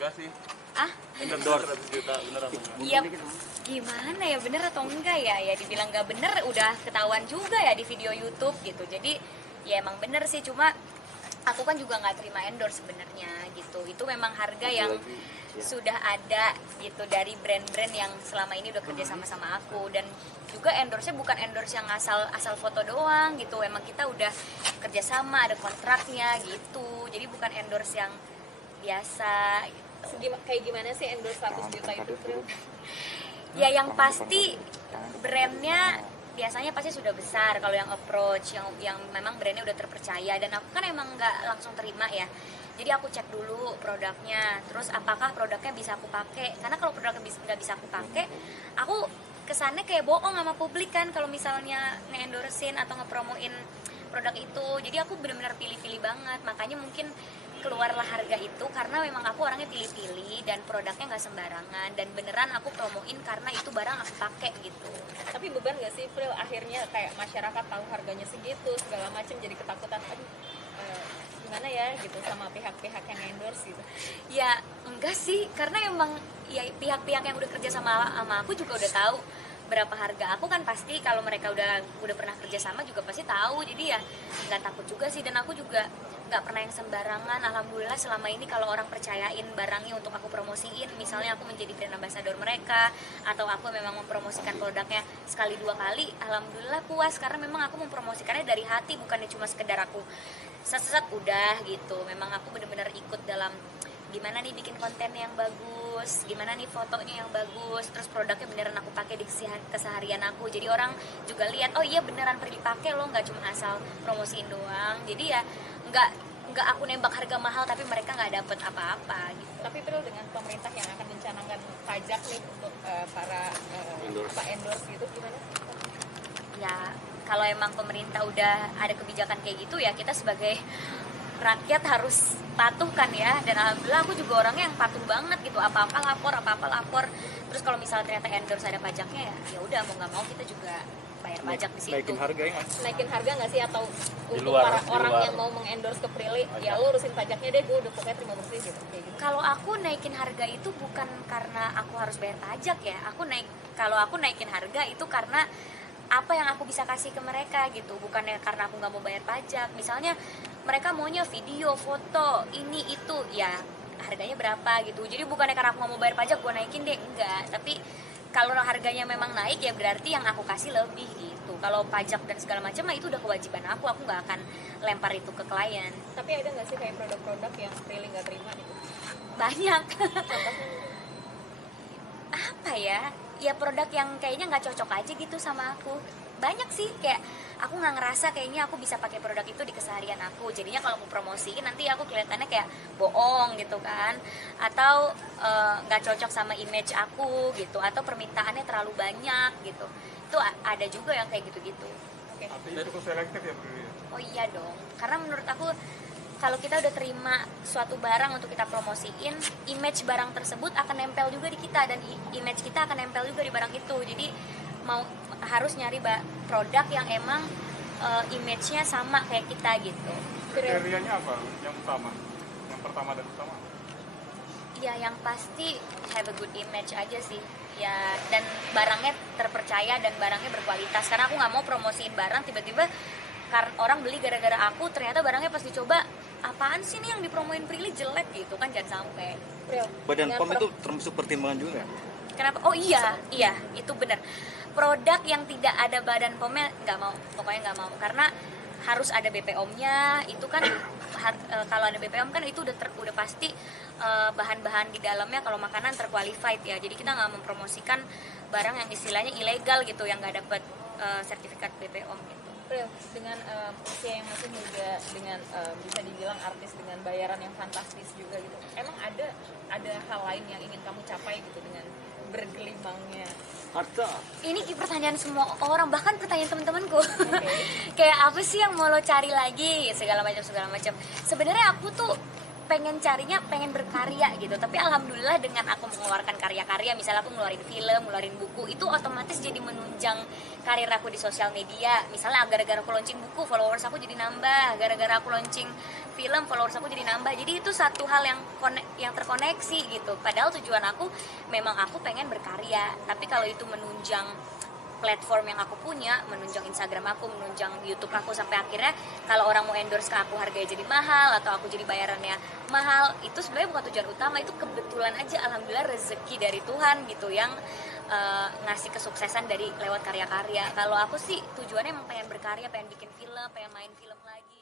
enggak sih? Ah? Endorse 100 juta bener apa enggak? Ya gimana ya, bener atau enggak ya? Ya dibilang nggak bener udah ketahuan juga ya di video YouTube gitu. Jadi ya emang bener sih, cuma aku kan juga nggak terima endorse sebenarnya gitu. Itu memang harga yang sudah ada gitu dari brand-brand yang selama ini udah kerja sama aku. Dan juga endorse-nya bukan endorse yang asal foto doang gitu. Emang kita udah kerja sama, ada kontraknya gitu. Jadi bukan endorse yang biasa gitu. Kayak gimana sih endorse 100 juta itu, Pril? Ya yang pasti brandnya biasanya pasti sudah besar kalau yang approach, yang memang brandnya udah terpercaya. Dan aku kan emang nggak langsung terima ya, jadi aku cek dulu produknya, terus apakah produknya bisa aku pakai. Karena kalau produknya nggak bisa aku pakai, aku kesannya kayak bohong sama publik kan kalau misalnya nge-endorsein atau ngepromoin produk itu. Jadi aku benar-benar pilih-pilih banget, makanya mungkin keluarlah harga itu karena memang aku orangnya pilih-pilih dan produknya nggak sembarangan dan beneran aku promoin karena itu barang aku pakai gitu. Tapi beban nggak sih, Pril, akhirnya kayak masyarakat tahu harganya segitu segala macam, jadi ketakutan, aduh gimana ya gitu sama pihak-pihak yang endorse gitu? Ya enggak sih, karena emang ya pihak-pihak yang udah kerja sama aku juga udah tahu berapa harga aku kan. Pasti kalau mereka udah pernah kerja sama juga pasti tahu. Jadi ya nggak takut juga sih, dan aku juga nggak pernah yang sembarangan. Alhamdulillah selama ini kalau orang percayain barangnya untuk aku promosiin, misalnya aku menjadi brand ambassador mereka atau aku memang mempromosikan produknya sekali dua kali, alhamdulillah puas karena memang aku mempromosikannya dari hati, bukannya cuma sekedar aku set udah gitu. Memang aku benar-benar ikut dalam gimana nih bikin konten yang bagus, gimana nih fotonya yang bagus, terus produknya beneran aku pakai di keseharian aku. Jadi orang juga lihat, oh iya beneran pernah dipakai loh, nggak cuma asal promosiin doang. Jadi ya nggak aku nembak harga mahal tapi mereka nggak dapet apa-apa gitu. Tapi Pril, dengan pemerintah yang akan mencanangkan pajak nih untuk para endorse gitu, gimana? Ya kalau emang pemerintah udah ada kebijakan kayak gitu ya kita sebagai rakyat harus patuh kan ya. Dan alhamdulillah aku juga orangnya yang patuh banget gitu, apa-apa lapor. Terus kalau misalnya ternyata endorse ada pajaknya ya udah mau nggak mau kita juga bayar pajak di situ. Naikin harga ya? Naikin harga nggak sih, atau untuk luar, para di orang luar. yang mau mengendorse ke Prilly, ya lu urusin pajaknya deh, gue udah pokoknya terima bersih gitu, kayak gitu? Kalau aku naikin harga itu bukan karena aku harus bayar pajak ya. Kalau aku naikin harga itu karena apa yang aku bisa kasih ke mereka gitu, bukannya karena aku nggak mau bayar pajak. Misalnya mereka maunya video, foto, ini itu, ya harganya berapa gitu. Jadi bukannya karena aku nggak mau bayar pajak gue naikin deh, enggak. Tapi kalau harganya memang naik ya berarti yang aku kasih lebih gitu. Kalau pajak dan segala macam itu udah kewajiban aku nggak akan lempar itu ke klien. Tapi ada nggak sih kayak produk-produk yang Prilly nggak terima gitu? Banyak. Contohnya? Apa ya produk yang kayaknya nggak cocok aja gitu sama aku. Banyak sih, kayak aku nggak ngerasa kayaknya aku bisa pakai produk itu di keseharian aku. Jadinya kalau aku promosiin nanti aku kelihatannya kayak bohong gitu kan, atau nggak cocok sama image aku gitu, atau permintaannya terlalu banyak gitu. Itu ada juga yang kayak gitu-gitu. Artinya cukup selektif ya, Bro? Oh iya dong, karena menurut aku kalau kita udah terima suatu barang untuk kita promosiin, image barang tersebut akan nempel juga di kita, dan image kita akan nempel juga di barang itu. Jadi harus nyari produk yang emang image-nya sama kayak kita gitu. Kriterianya apa yang utama? Yang pertama dan utama? Ya yang pasti have a good image aja sih. Ya, dan barangnya terpercaya dan barangnya berkualitas. Karena aku nggak mau promosiin barang tiba-tiba karena orang beli gara-gara aku, ternyata barangnya pas dicoba apaan sih nih yang dipromoin Prilly, jelek gitu kan, jangan sampai. Badan POM itu termasuk pertimbangan juga? Kenapa? Oh iya itu benar. Produk yang tidak ada badan POM-nya nggak mau, pokoknya nggak mau, karena harus ada BPOM-nya. Itu kan kalau ada BPOM kan itu udah pasti bahan-bahan di dalamnya kalau makanan terqualified ya. Jadi kita nggak mempromosikan barang yang istilahnya ilegal gitu, yang nggak dapat sertifikat BPOM gitu. Dengan usia yang masih muda, dengan bisa dibilang artis dengan bayaran yang fantastis juga gitu, emang ada hal lain yang ingin kamu capai gitu dengan bergelimangnya Harta. Ini pertanyaan semua orang, bahkan pertanyaan teman-temanku. Kayak apa sih yang mau lo cari lagi, segala macam. Sebenarnya aku tuh pengen carinya pengen berkarya gitu, tapi alhamdulillah dengan aku mengeluarkan karya-karya, misalnya aku ngeluarin film, ngeluarin buku, itu otomatis jadi menunjang karir aku di sosial media. Misalnya gara-gara aku launching buku, followers aku jadi nambah, gara-gara aku launching film, followers aku jadi nambah. Jadi itu satu hal yang terkoneksi gitu, padahal tujuan aku memang aku pengen berkarya, tapi kalau itu menunjang platform yang aku punya, menunjang Instagram aku, menunjang YouTube aku, sampai akhirnya kalau orang mau endorse ke aku harganya jadi mahal atau aku jadi bayarannya mahal, itu sebenarnya bukan tujuan utama, itu kebetulan aja, alhamdulillah rezeki dari Tuhan gitu yang ngasih kesuksesan dari lewat karya-karya. Kalau aku sih tujuannya emang pengen berkarya, pengen bikin film, pengen main film lagi.